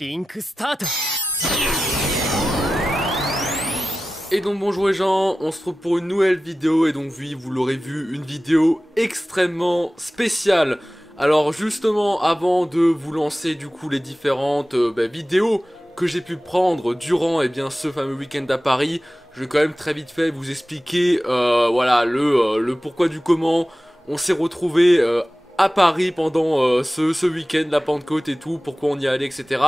リンクスタート。 Et donc bonjour les gens, on se retrouve pour une nouvelle vidéo. Et donc oui, vous l'aurez vu, une vidéo extrêmement spéciale. Alors justement, avant de vous lancer du coup les différentes vidéos que j'ai pu prendre durant ce fameux week-end à Paris, je vais quand même très vite fait vous expliquer voilà, le pourquoi du comment on s'est retrouvé à Paris pendant ce week-end, la Pentecôte et tout, pourquoi on y allait, etc.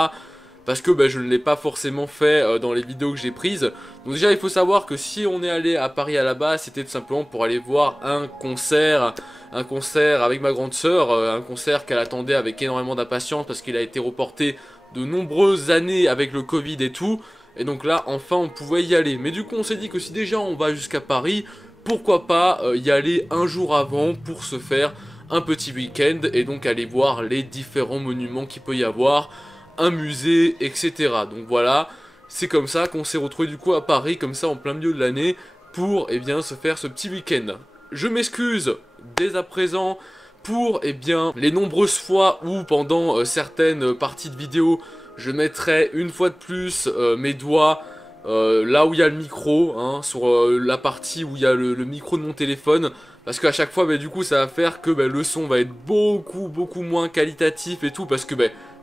Parce que je ne l'ai pas forcément fait dans les vidéos que j'ai prises. Donc déjà il faut savoir que si on est allé à Paris à la base, c'était tout simplement pour aller voir un concert avec ma grande sœur, un concert qu'elle attendait avec énormément d'impatience parce qu'il a été reporté de nombreuses années avec le Covid et tout. Et donc là enfin on pouvait y aller. Mais du coup on s'est dit que si déjà on va jusqu'à Paris, pourquoi pas y aller un jour avant pour se faire un petit week-end et donc aller voir les différents monuments qu'il peut y avoir, un musée, etc. Donc voilà, c'est comme ça qu'on s'est retrouvé du coup à Paris, comme ça en plein milieu de l'année, pour se faire ce petit week-end. Je m'excuse dès à présent pour les nombreuses fois où pendant certaines parties de vidéo, je mettrai une fois de plus mes doigts là où il y a le micro, hein, sur la partie où il y a le micro de mon téléphone, parce qu'à chaque fois du coup ça va faire que le son va être beaucoup moins qualitatif et tout, parce que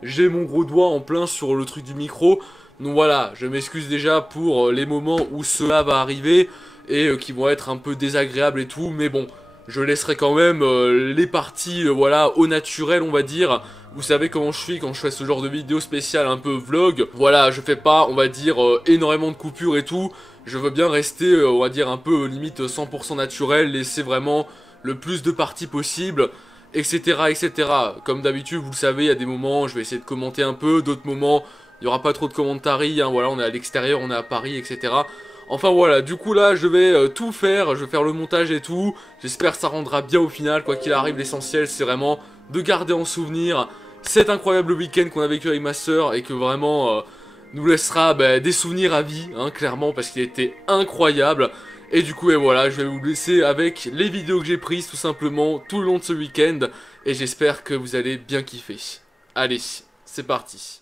j'ai mon gros doigt en plein sur le truc du micro. Donc voilà, je m'excuse déjà pour les moments où cela va arriver et qui vont être un peu désagréables et tout, mais bon, je laisserai quand même les parties voilà, au naturel on va dire. Vous savez comment je suis quand je fais ce genre de vidéo spéciale un peu vlog. Voilà, je fais pas, on va dire, énormément de coupures et tout. Je veux bien rester, on va dire, un peu limite 100% naturel, laisser vraiment le plus de parties possible, etc. etc. Comme d'habitude, vous le savez, il y a des moments, je vais essayer de commenter un peu, d'autres moments, il n'y aura pas trop de commentaires, hein, voilà, on est à l'extérieur, on est à Paris, etc. Enfin voilà, du coup là, je vais tout faire, je vais faire le montage et tout. J'espère que ça rendra bien au final, quoi qu'il arrive, l'essentiel c'est vraiment de garder en souvenir cet incroyable week-end qu'on a vécu avec ma soeur et que vraiment nous laissera des souvenirs à vie, hein, clairement, parce qu'il était incroyable. Et du coup, voilà, je vais vous laisser avec les vidéos que j'ai prises tout simplement tout le long de ce week-end. Et j'espère que vous allez bien kiffer. Allez, c'est parti.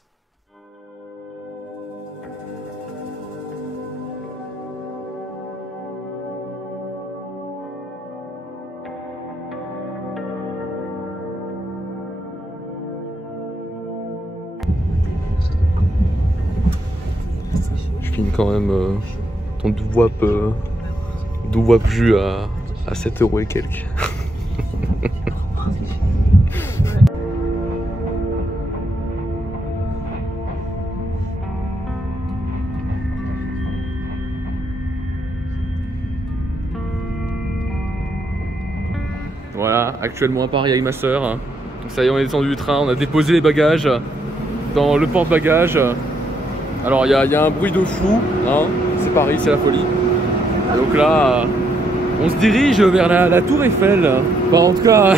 Je finis quand même ton doowap jus à 7 € et quelques. Voilà, actuellement à Paris avec ma soeur. Ça y est, on est descendu du train, on a déposé les bagages dans le porte-bagages. Alors il y a un bruit de fou, hein, c'est Paris, c'est la folie. Et donc là, on se dirige vers la tour Eiffel. Enfin en tout cas,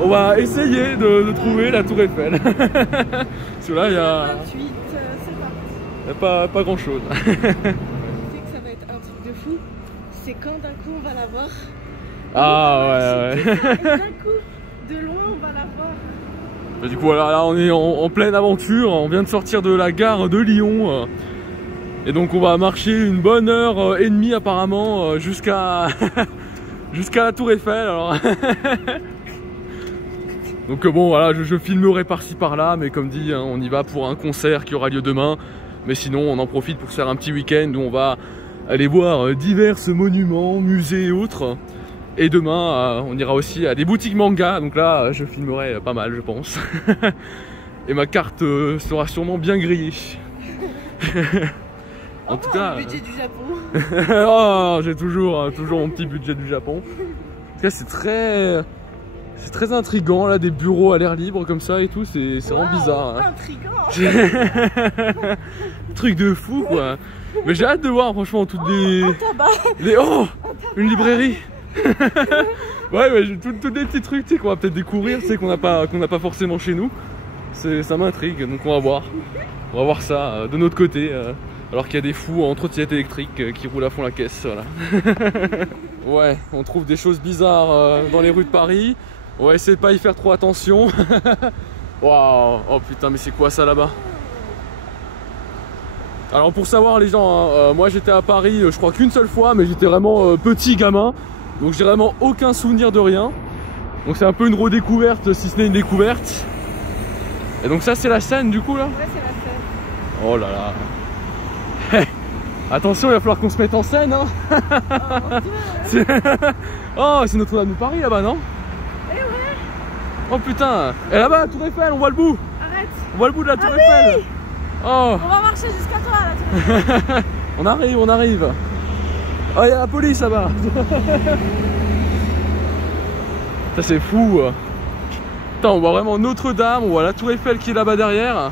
on va essayer de trouver la tour Eiffel. Parce que là, il y a, 28, c'est pas grand chose. Tu sais que ça va être un truc de fou, c'est quand d'un coup on va la voir. Ah ouais. Et d'un coup, de loin on va la voir. Du coup voilà, là on est en pleine aventure, on vient de sortir de la gare de Lyon. Et donc on va marcher une bonne heure et demie apparemment jusqu'à jusqu'à la tour Eiffel. Alors donc bon voilà, je filmerai par-ci par-là, mais comme dit, hein, on y va pour un concert qui aura lieu demain. Mais sinon on en profite pour se faire un petit week-end où on va aller voir divers monuments, musées et autres. Et demain, on ira aussi à des boutiques manga, donc là, je filmerai pas mal, je pense. Et ma carte sera sûrement bien grillée. En tout cas... Le budget du Japon. Oh, j'ai toujours mon petit budget du Japon. En tout cas, c'est très intriguant, là, des bureaux à l'air libre comme ça et tout, c'est vraiment bizarre. Hein. Intriguant. Truc de fou, quoi. Mais j'ai hâte de voir, franchement, toutes les... Oh, une librairie. Ouais, tous des petits trucs qu'on va peut-être découvrir, qu'on n'a pas forcément chez nous. Ça m'intrigue, donc on va voir ça de notre côté, alors qu'il y a des fous en trottinette électrique qui roulent à fond la caisse, voilà. Ouais, on trouve des choses bizarres dans les rues de Paris. On va essayer de pas y faire trop attention. Waouh, oh putain, mais c'est quoi ça là-bas? Alors pour savoir les gens, hein, moi j'étais à Paris je crois qu'une seule fois, mais j'étais vraiment petit gamin. Donc j'ai vraiment aucun souvenir de rien. Donc c'est un peu une redécouverte si ce n'est une découverte. Et donc ça c'est la Seine du coup là? Ouais, c'est la Seine. Oh là là. Attention, il va falloir qu'on se mette en scène hein. Oh, c'est Notre-Dame de Paris là-bas, non? Eh ouais. Oh putain. Et là-bas la Tour Eiffel, on voit le bout. Arrête. On voit le bout de la Tour Eiffel. Oui. Oh. On va marcher jusqu'à toi là, Tour Eiffel. On arrive, on arrive. Oh, il y a la police là-bas. Ça c'est fou. Putain, on voit vraiment Notre-Dame, on voit la Tour Eiffel qui est là-bas derrière.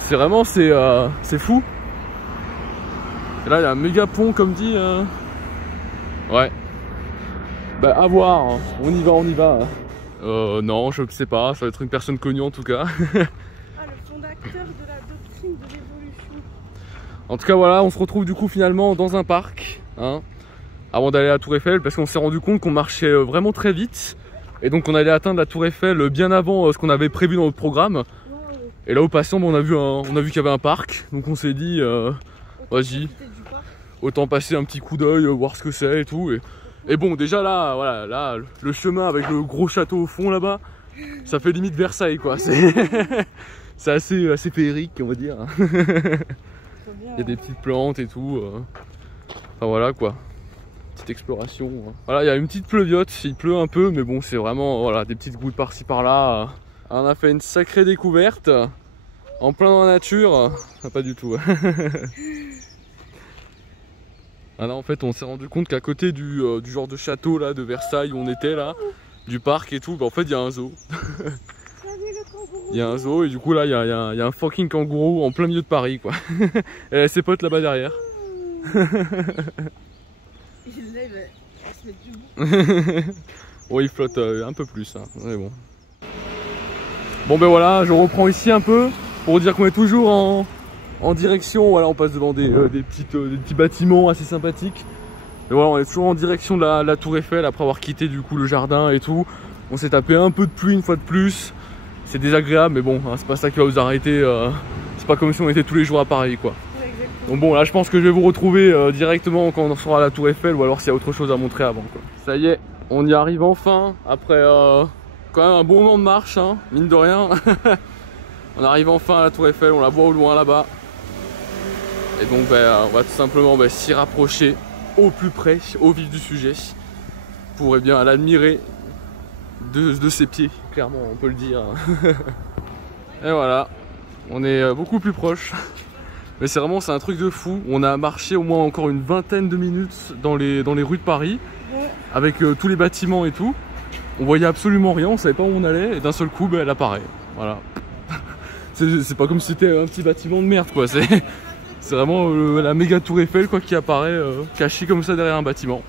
C'est vraiment, c'est fou. Et là il y a un méga pont comme dit. Ouais. Bah à voir, hein. On y va, on y va. Non, je ne sais pas, ça va être une personne connue en tout cas. Ah, le fondateur de la doctrine de l'évolution. En tout cas voilà, on se retrouve du coup finalement dans un parc, hein, avant d'aller à la Tour Eiffel, parce qu'on s'est rendu compte qu'on marchait vraiment très vite. Et donc on allait atteindre la Tour Eiffel bien avant ce qu'on avait prévu dans notre programme. Wow. Et là au passant, on a vu qu'il y avait un parc, donc on s'est dit, vas-y, autant passer un petit coup d'œil, voir ce que c'est et tout. Et bon, déjà là, voilà, là, le chemin avec le gros château au fond là-bas, ça fait limite Versailles quoi. C'est assez féerique, on va dire. Il y a des petites plantes et tout. Enfin voilà quoi. Petite exploration. Voilà, il y a une petite pleuviote, il pleut un peu, mais bon, c'est vraiment voilà, des petites gouttes par-ci par-là. On a fait une sacrée découverte. En plein dans la nature. Ah, pas du tout. Ah non, en fait on s'est rendu compte qu'à côté du genre de château là de Versailles où on était là, du parc et tout, bah en fait il y a un zoo. Il y a un zoo et du coup là il y a un fucking kangourou en plein milieu de Paris quoi. Et elle a ses potes là-bas derrière. Il va se mettre du bout. Ouais, il flotte un peu plus, hein. Mais bon. Bon ben voilà, je reprends ici un peu pour dire qu'on est toujours en direction, voilà, on passe devant des petits bâtiments assez sympathiques. Et voilà, on est toujours en direction de la Tour Eiffel après avoir quitté du coup le jardin et tout. On s'est tapé un peu de pluie une fois de plus. C'est désagréable, mais bon, hein, c'est pas ça qui va vous arrêter. C'est pas comme si on était tous les jours à Paris quoi. Ouais, donc bon, là je pense que je vais vous retrouver directement quand on sera à la Tour Eiffel ou alors s'il y a autre chose à montrer avant quoi. Ça y est, on y arrive enfin après quand même un bon moment de marche, hein, mine de rien. On arrive enfin à la Tour Eiffel, on la voit au loin là-bas. Et donc on va tout simplement s'y rapprocher au plus près, au vif du sujet, pour bien l'admirer de ses pieds, clairement on peut le dire. Et voilà, on est beaucoup plus proche. Mais c'est un truc de fou. On a marché au moins encore une vingtaine de minutes dans les rues de Paris, avec tous les bâtiments et tout. On voyait absolument rien, on savait pas où on allait, et d'un seul coup elle apparaît. Voilà. C'est pas comme si c'était un petit bâtiment de merde quoi. C'est vraiment la méga Tour Eiffel quoi, qui apparaît cachée comme ça derrière un bâtiment.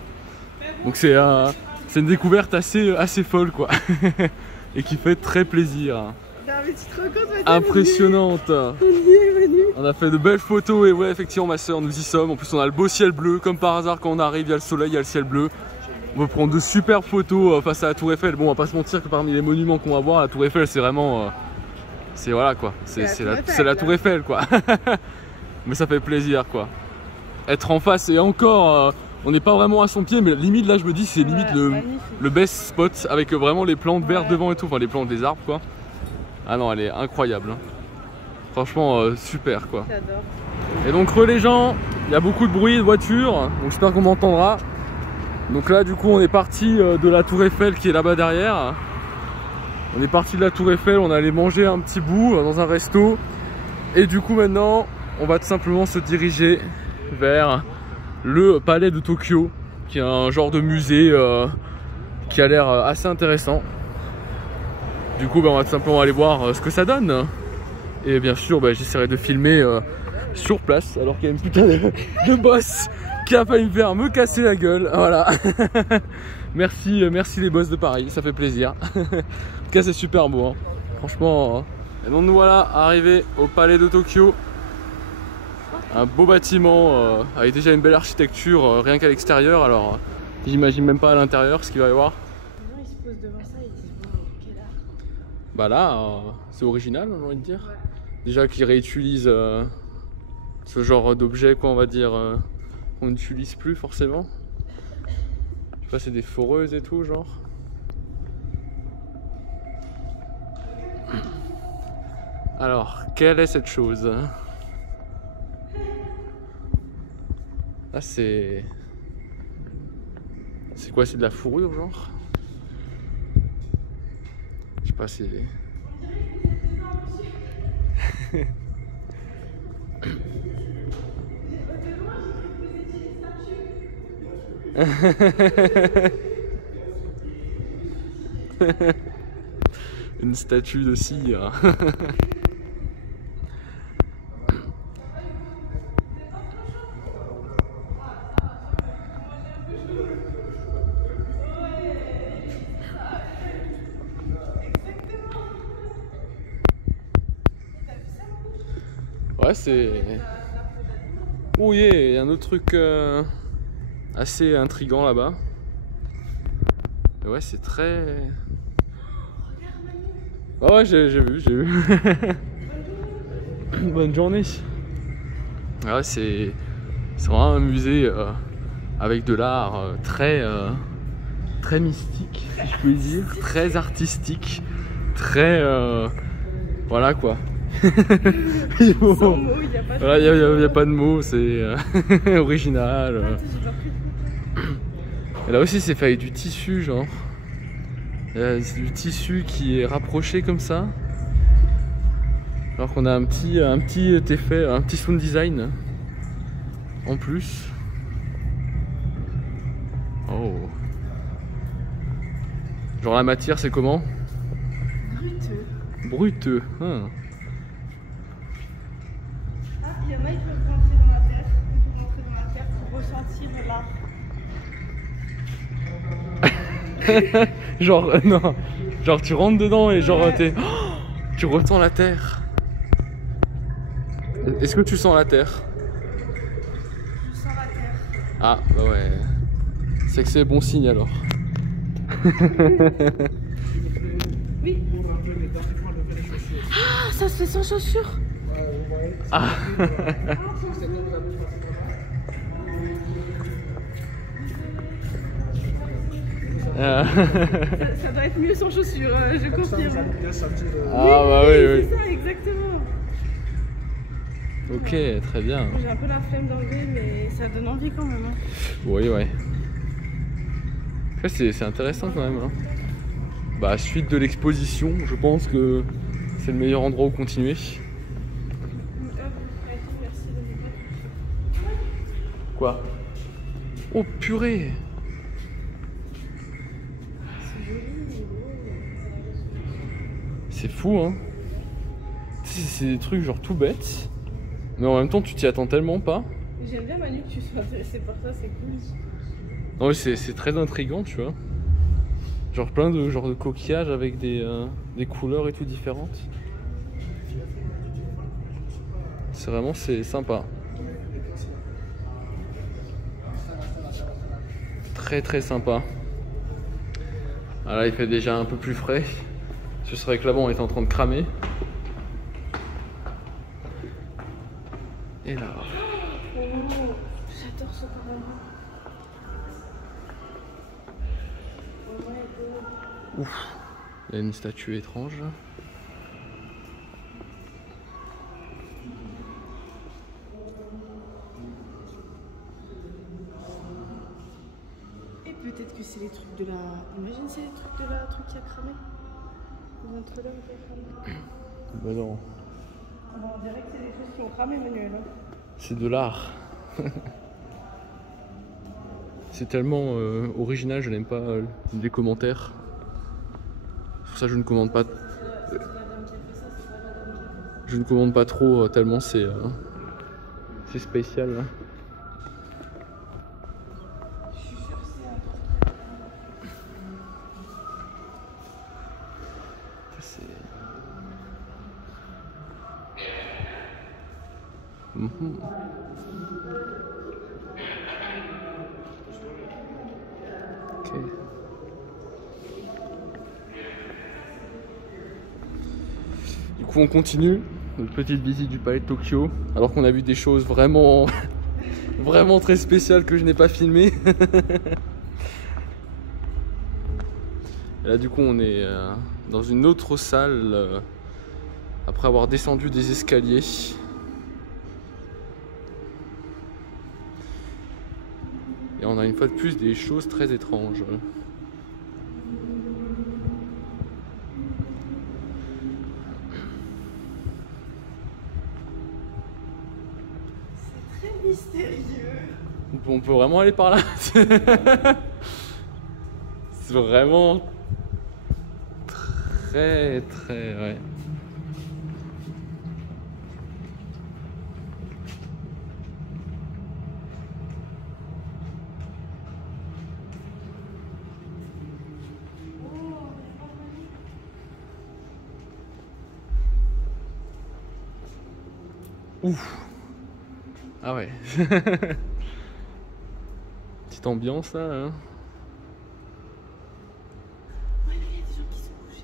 Donc c'est une découverte assez folle quoi. Et qui fait très plaisir. Non, mais tu te rends compte, impressionnante. On a fait de belles photos et ouais effectivement ma soeur, nous y sommes. En plus on a le beau ciel bleu, comme par hasard quand on arrive il y a le soleil, il y a le ciel bleu. On va prendre de superbes photos face à la Tour Eiffel. Bon, on va pas se mentir que parmi les monuments qu'on va voir, la Tour Eiffel c'est vraiment c'est voilà quoi, c'est la Tour Eiffel quoi. Mais ça fait plaisir quoi. Être en face et encore, on n'est pas vraiment à son pied, mais limite là je me dis c'est limite le best spot avec vraiment les plantes vertes devant et tout, enfin les plantes des arbres quoi. Ah non, elle est incroyable. Hein. Franchement super quoi. J'adore. Et donc les gens, il y a beaucoup de bruit de voitures, donc j'espère qu'on m'entendra. Donc là du coup on est parti de la Tour Eiffel qui est là-bas derrière. On est parti de la Tour Eiffel, on allait manger un petit bout dans un resto. Et du coup maintenant on va tout simplement se diriger vers le palais de Tokyo, qui est un genre de musée qui a l'air assez intéressant. Du coup on va tout simplement aller voir ce que ça donne. Et bien sûr j'essaierai de filmer sur place, alors qu'il y a une putain de boss qui a failli me casser la gueule. Voilà. Merci les boss de Paris, ça fait plaisir. En tout cas c'est super beau hein. Franchement. Et donc nous voilà arrivés au palais de Tokyo. Un beau bâtiment avec déjà une belle architecture rien qu'à l'extérieur. Alors j'imagine même pas à l'intérieur ce qu'il va y avoir. Les gens ils se posent devant ça et ils disent wow, quel art. Bah là c'est original j'ai envie de dire. Ouais. Déjà qu'ils réutilisent ce genre d'objet, quoi, on va dire, qu'on n'utilise plus forcément. Je sais pas, c'est des foreuses et tout, genre. Alors, quelle est cette chose? Ah, c'est quoi? C'est de la fourrure, genre? Je sais pas, c'est... Une statue de cire. Ouais, c'est... Oh yeah, il y a un autre truc assez intriguant là-bas. Ouais, c'est très... Oh ouais, j'ai vu. Bonne journée. Ouais, c'est vraiment un musée avec de l'art très mystique, si je puis dire, très artistique, très... voilà quoi. Sans mots, il n'y a pas de voilà, y a pas de mots, c'est original. Et là aussi c'est fait avec du tissu, genre. C'est du tissu qui est rapproché comme ça. Alors qu'on a un petit effet, un petit sound design en plus. Oh. Genre la matière c'est comment? bruteux. Bruteux. Hein. Ah, il y en a, ils peuvent rentrer dans la terre. On peut rentrer dans la terre pour ressentir l'art. Genre non. Genre tu rentres dedans et genre tu ressens la terre. Est-ce que tu sens la terre? Je sens la terre. Ah bah ouais. C'est que c'est bon signe alors. Oui. Ah, ça se fait sans chaussures. Ah. Ça doit être mieux sans chaussures, je confirme. Ah bah oui, C'est ça, exactement. Ok, très bien. J'ai un peu la flemme d'enlever, mais ça donne envie quand même. Hein. Oui, ouais. C'est intéressant quand même. Hein. Bah, suite de l'exposition, je pense que c'est le meilleur endroit où continuer. Quoi? Oh purée! C'est fou, hein? C'est des trucs genre tout bêtes, mais en même temps tu t'y attends tellement pas. J'aime bien Manu que tu sois intéressé par ça, c'est cool. Non mais c'est très intriguant, tu vois. Genre plein de coquillages avec des couleurs et tout différentes. C'est sympa. Très très sympa. Ah là il fait déjà un peu plus frais. Ce serait que là-bas on est en train de cramer. Et là. Oh, j'adore ce panorama. Ouf. Il y a une statue étrange. Et peut-être que c'est les trucs de la... Imagine c'est les trucs de la truc qui a cramé. Entre l'homme qui a cramé. Bah non. On dirait que c'est des choses qui ont cramé, Manuel. Hein. C'est de l'art. C'est tellement original, je n'aime pas les commentaires. Pour ça je ne commande pas. Je ne commande pas trop tellement c'est spécial. Là. C'est... Ok. Du coup on continue. Notre petite visite du palais de Tokyo. Alors qu'on a vu des choses vraiment, vraiment très spéciales que je n'ai pas filmées. Et là du coup on est dans une autre salle après avoir descendu des escaliers. Et on a une fois de plus des choses très étranges. C'est très mystérieux. On peut vraiment aller par là. C'est vraiment très ouais. Ouf. Ah ouais. Petite ambiance là, hein. Ouais, là, il y a des gens qui sont bougés.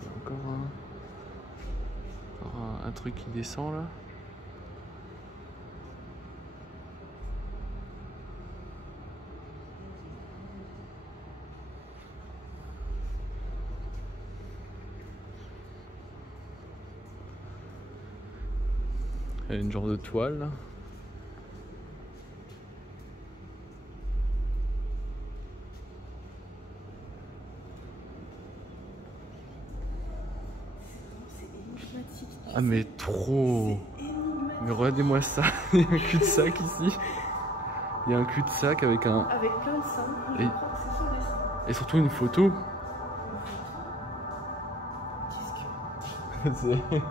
Il y a encore un truc qui descend là. Il y a une genre de toile là. C'est énigmatique. Ah mais trop. C'est énigmatique. Mais regardez-moi ça. Il y a un cul-de-sac ici. Il y a un cul-de-sac avec un... Avec plein de seins. Je Et- crois que c'est sur des seins. Et surtout une photo. Qu'est-ce que... C'est-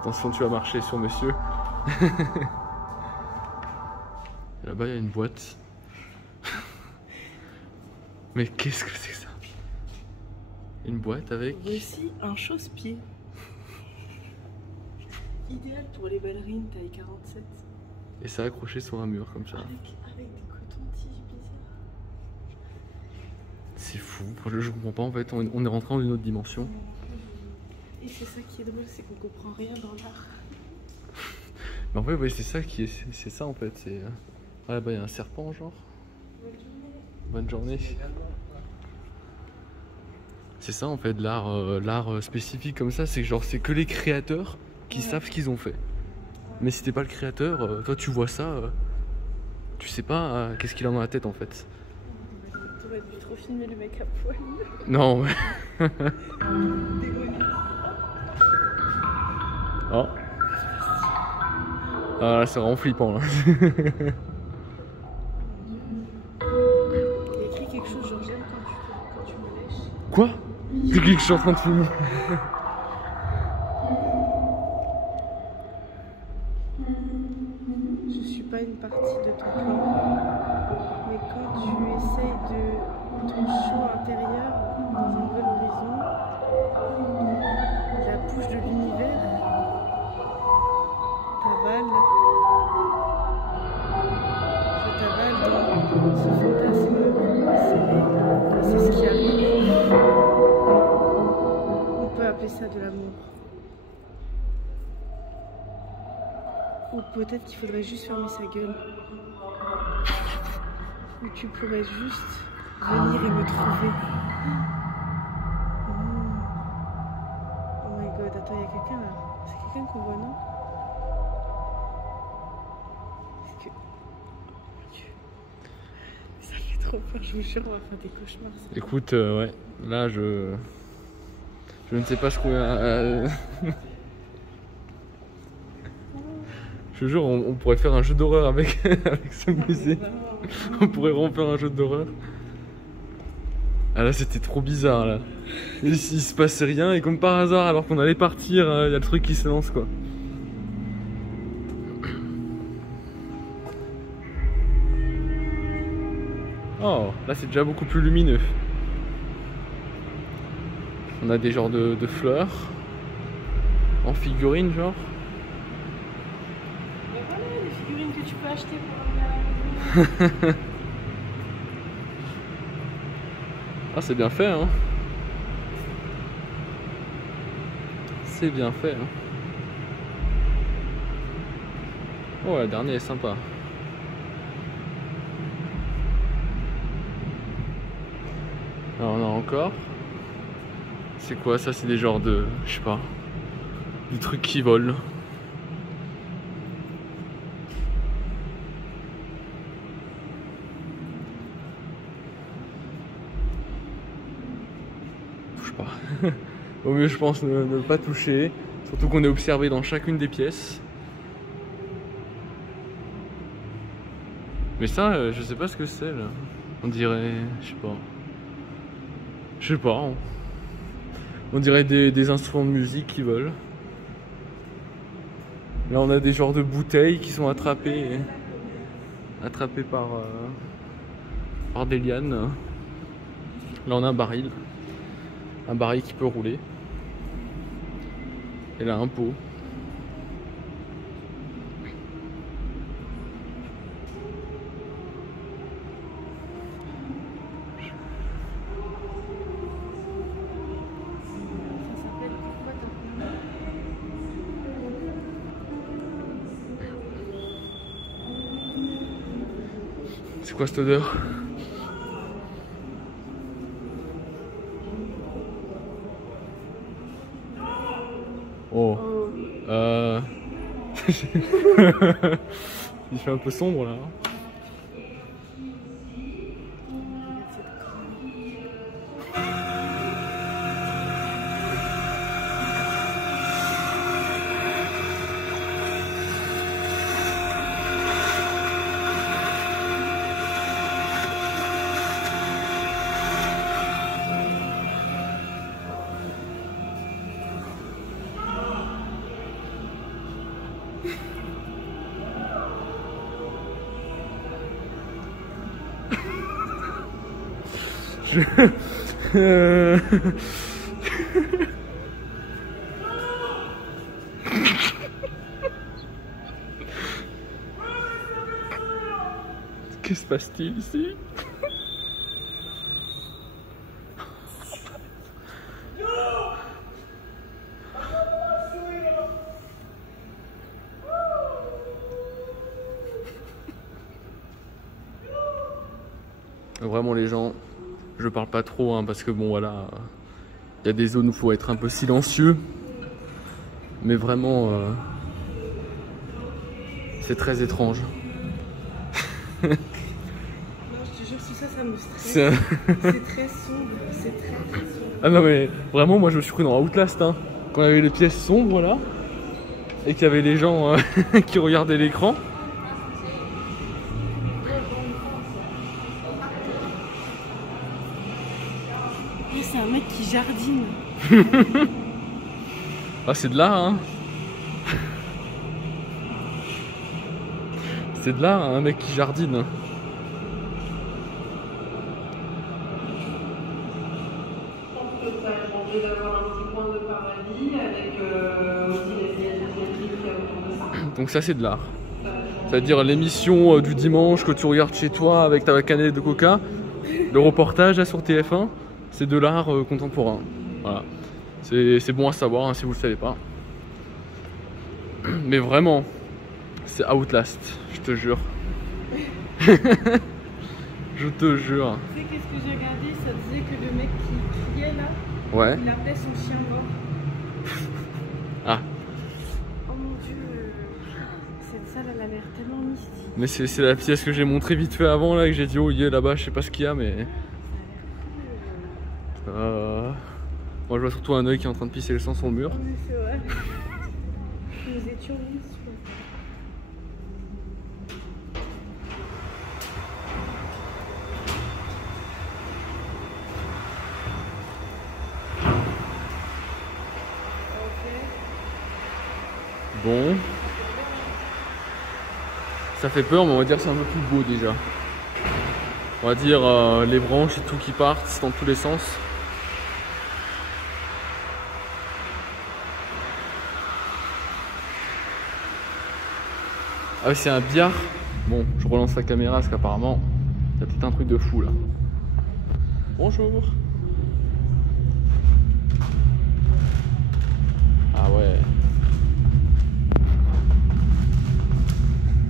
Attention, tu vas marcher sur monsieur. Là-bas, il y a une boîte. Mais qu'est-ce que c'est que ça? Une boîte avec... Voici un chausse-pied. Idéal pour les ballerines taille 47. Et ça accroché sur un mur comme ça. Avec des cotons-tiges bizarres. C'est fou. Je comprends pas en fait. On est rentré dans une autre dimension. Et c'est ça qui est drôle, c'est qu'on comprend rien dans l'art. Mais en fait, ouais, c'est ça qui est... C'est ça en fait. C'est... Ah là-bas, il y a un serpent genre. Bonne journée. C'est ça en fait, l'art spécifique comme ça, c'est que genre c'est que les créateurs qui savent ce qu'ils ont fait. Mais si t'es pas le créateur, toi tu vois ça, tu sais pas qu'est-ce qu'il a dans la tête en fait. T'aurais dû trop filmer le mec à poil. Non. Démonique. Oh. Ah là c'est vraiment flippant là. Il y a écrit quelque chose, genre j'aime quand tu me lèches. Quoi? C'est qui que je suis en train de filmer? Je suis pas une partie de ton plan, mais quand tu essayes de ton show intérieur dans un nouvel horizon, la bouche de l'univers t'avale. Je t'avale dans ce fantasme scellé, et c'est ce qui arrive. On peut appeler ça de l'amour. Ou peut-être qu'il faudrait juste fermer sa gueule. Ou tu pourrais juste venir et me trouver. Oh my god, attends, il y a quelqu'un là. C'est quelqu'un qu'on voit, non? Est-ce que... Oh mon Dieu. Ça fait trop peur, je vous jure, on va faire des cauchemars. ça. Écoute, ouais, là je ne sais pas ce qu'on Je te jure, on pourrait faire un jeu d'horreur avec, avec ce musée. On pourrait vraiment faire un jeu d'horreur. Ah là, c'était trop bizarre là. Il se passait rien et comme par hasard, alors qu'on allait partir, il y a le truc qui se lance quoi. Oh, là c'est déjà beaucoup plus lumineux. On a des genres de fleurs. En figurine, genre. Ben voilà, les figurines que tu peux acheter pour la maison. Ah, c'est bien fait, hein. C'est bien fait, hein. Oh, la dernière est sympa. Alors, on a encore. C'est quoi ça? C'est des genres de... je sais pas. Des trucs qui volent. Touche pas. Au mieux, je pense, ne pas toucher. Surtout qu'on est observé dans chacune des pièces. Mais ça, je sais pas ce que c'est là. On dirait... je sais pas. Je sais pas. On dirait des instruments de musique qui volent. Là on a des genres de bouteilles qui sont attrapées par des lianes. Là on a un baril qui peut rouler. Et là un pot. C'est quoi cette odeur? Oh. Il fait un peu sombre là. Que se passe-t-il ici? Vraiment les gens, je parle pas trop hein, parce que bon voilà, il y a des zones où il faut être un peu silencieux. Mais vraiment, c'est très étrange. Non, je te jure, si ça me stresse. C'est très sombre, c'est très sombre. Ah non mais vraiment, moi je me suis cru dans Outlast, hein. Quand on avait les pièces sombres là, et qu'il y avait les gens qui regardaient l'écran. C'est un mec qui jardine. Ah c'est de l'art hein. C'est de l'art, un mec qui jardine. Donc ça c'est de l'art. C'est-à-dire l'émission du dimanche que tu regardes chez toi avec ta canette de coca. Le reportage là sur TF1, c'est de l'art contemporain. Voilà. C'est bon à savoir hein, si vous le savez pas. Mais vraiment, c'est Outlast, je te jure. Je te jure. Tu sais qu'est-ce que j'ai regardé? Ça disait que le mec qui criait là, ouais. Il appelait son chien mort. Ah. Oh mon dieu, cette salle elle a l'air tellement mystique. Mais c'est la pièce que j'ai montré vite fait avant là, que j'ai dit oh yeah là-bas, je sais pas ce qu'il y a mais... Moi je vois surtout un œil qui est en train de pisser le sang sur le mur. Oui c'est vrai. Nous étions mis sur... Bon. Ça fait peur mais on va dire que c'est un peu plus beau déjà. On va dire les branches et tout qui partent dans tous les sens. Ah c'est un billard. Bon, je relance la caméra parce qu'apparemment, il y a peut-être un truc de fou là. Bonjour. Ah ouais.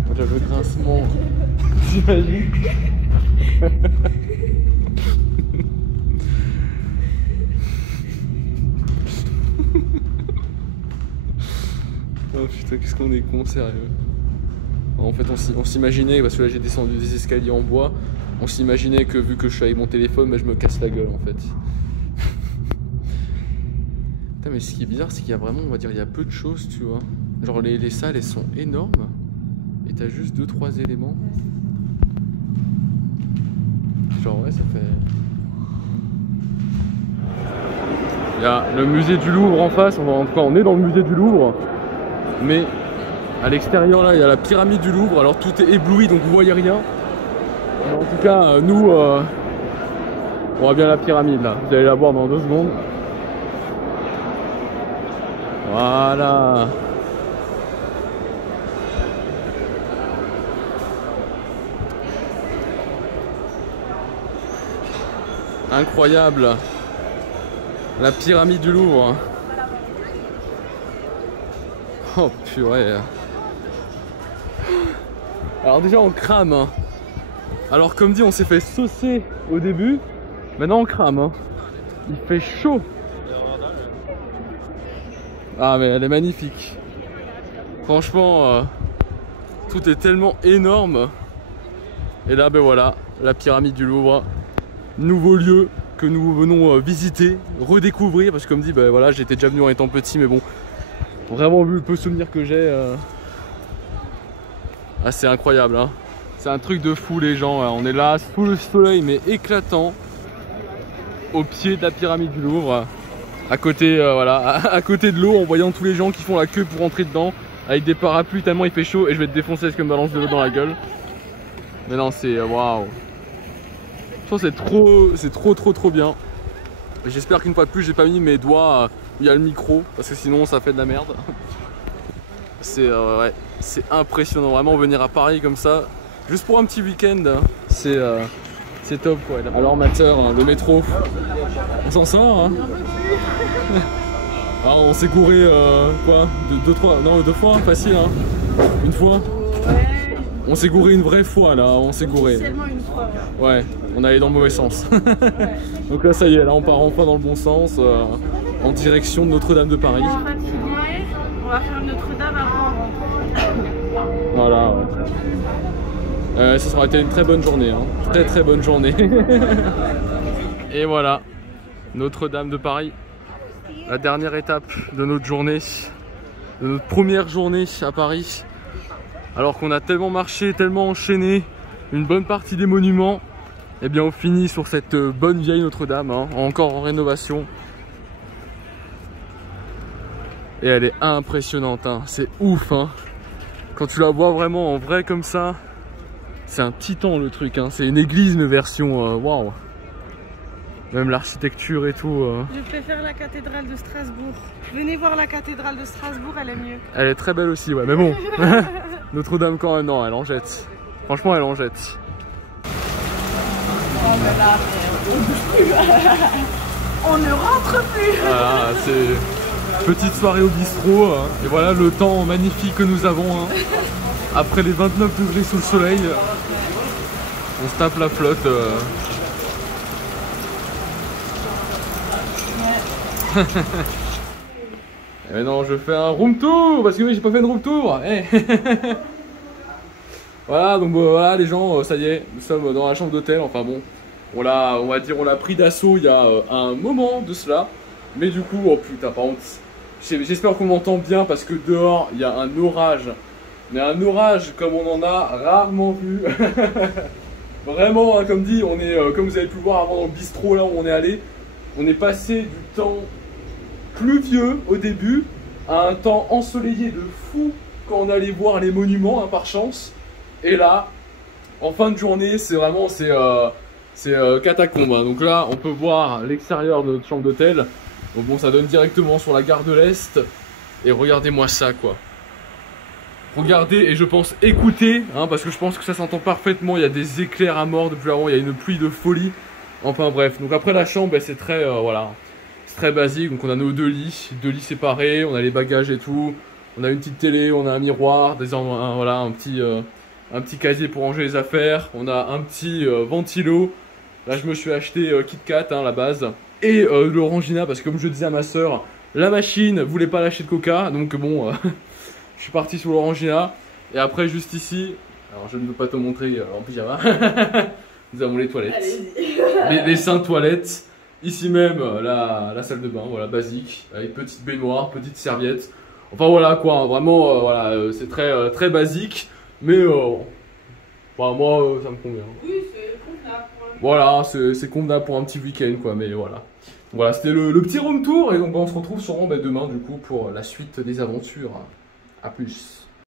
Moi j'avais le grincement. T'imagines? Oh putain, qu'est-ce qu'on est con, sérieux. En fait, on s'imaginait, parce que là j'ai descendu des escaliers en bois, on s'imaginait que vu que je suis avec mon téléphone, bah, je me casse la gueule en fait. Putain, mais ce qui est bizarre, c'est qu'il y a vraiment, on va dire, il y a peu de choses, tu vois. Genre les salles, elles sont énormes, et t'as juste 2-3 éléments. Genre ouais, ça fait... Il y a le musée du Louvre en face, en tout cas on est dans le musée du Louvre, mais à l'extérieur là il y a la pyramide du Louvre, alors tout est ébloui donc vous voyez rien. Mais en tout cas nous on voit bien la pyramide là, vous allez la voir dans 2 secondes. Voilà. Incroyable. La pyramide du Louvre. Oh purée. Alors déjà on crame hein. Alors comme dit on s'est fait saucer au début. Maintenant on crame hein. Il fait chaud. Ah mais elle est magnifique. Franchement tout est tellement énorme. Et là ben voilà, la pyramide du Louvre. Nouveau lieu que nous venons visiter, redécouvrir, parce que comme dit, bah, voilà, j'étais déjà venu en étant petit, mais bon, vraiment vu le peu souvenir que j'ai, ah, c'est incroyable, hein. C'est un truc de fou les gens, hein. On est là sous le soleil mais éclatant, au pied de la pyramide du Louvre, à côté, voilà, à côté de l'eau, en voyant tous les gens qui font la queue pour rentrer dedans, avec des parapluies tellement il fait chaud, et je vais te défoncer avec une balance de l'eau dans la gueule. Mais non, c'est waouh. Je pense que c'est trop bien. J'espère qu'une fois de plus j'ai pas mis mes doigts où il y a le micro parce que sinon ça fait de la merde. C'est ouais, c'est impressionnant vraiment venir à Paris comme ça, juste pour un petit week-end, c'est top quoi. Alors Mater, le métro, on s'en sort hein. Alors, on s'est gouré quoi, 2 fois facile hein. Une fois. On s'est gouré une vraie fois là, on s'est gouré. Seulement une fois. Ouais, on allait dans le mauvais sens. Ouais. Donc là ça y est, là on part enfin dans le bon sens, en direction de Notre-Dame de Paris. On va faire Notre-Dame avant. Voilà. Ouais. Ça sera été une très bonne journée, hein. Très bonne journée. Et voilà, Notre-Dame de Paris. La dernière étape de notre journée, de notre première journée à Paris. Alors qu'on a tellement marché, tellement enchaîné une bonne partie des monuments, et bien on finit sur cette bonne vieille Notre-Dame, hein, encore en rénovation. Et elle est impressionnante, hein, c'est ouf. Hein. Quand tu la vois vraiment en vrai comme ça, c'est un titan le truc, hein, c'est une église mais version waouh. Même l'architecture et tout. Je préfère la cathédrale de Strasbourg. Venez voir la cathédrale de Strasbourg, elle est mieux. Elle est très belle aussi, ouais, mais bon. Notre-Dame quand même, non, elle en jette. Franchement, elle en jette. Oh mais là, on bouge plus. On ne rentre plus. Voilà, c'est petite soirée au bistrot. Hein. Et voilà le temps magnifique que nous avons. Hein. Après les 29 degrés sous le soleil, on se tape la flotte. Et non, je fais un room tour parce que oui, j'ai pas fait de room tour. Hey. Voilà, donc voilà les gens, ça y est, nous sommes dans la chambre d'hôtel. Enfin bon, on va dire, on l'a pris d'assaut il y a un moment de cela. Mais du coup, oh putain, par contre, j'espère qu'on m'entend bien parce que dehors il y a un orage. Mais un orage comme on en a rarement vu. Vraiment, hein, comme dit, on est, comme vous avez pu le voir avant dans le bistrot là où on est allé, on est passé du temps pluvieux au début à un temps ensoleillé de fou quand on allait voir les monuments, hein, par chance. Et là, en fin de journée, c'est vraiment catacombe. Hein. Donc là, on peut voir l'extérieur de notre chambre d'hôtel. Bon, ça donne directement sur la gare de l'Est. Et regardez-moi ça, quoi. regardez et je pense écouter, hein, parce que je pense que ça s'entend parfaitement. Il y a des éclairs à mort depuis avant, il y a une pluie de folie. Enfin bref, donc après la chambre, c'est très, voilà, c'est très basique. Donc on a nos deux lits séparés, on a les bagages et tout. On a une petite télé, on a un miroir, voilà, un petit casier pour ranger les affaires. On a un petit ventilo. Là je me suis acheté KitKat, hein, la base. Et l'Orangina, parce que comme je disais à ma soeur, la machine voulait pas lâcher de coca. Donc bon, je suis parti sur l'Orangina. Et après juste ici, alors je ne veux pas te montrer en pyjama. Nous avons les toilettes, les 5 toilettes. Ici même la salle de bain, voilà, basique, avec petite baignoire, petite serviette. Enfin voilà quoi, hein, vraiment voilà, c'est très basique, mais enfin, moi ça me convient. Oui, c'est convenable. Voilà, c'est convenable pour un petit week-end quoi, mais voilà. Voilà, c'était le petit room tour et donc on se retrouve sûrement demain du coup pour la suite des aventures. A plus.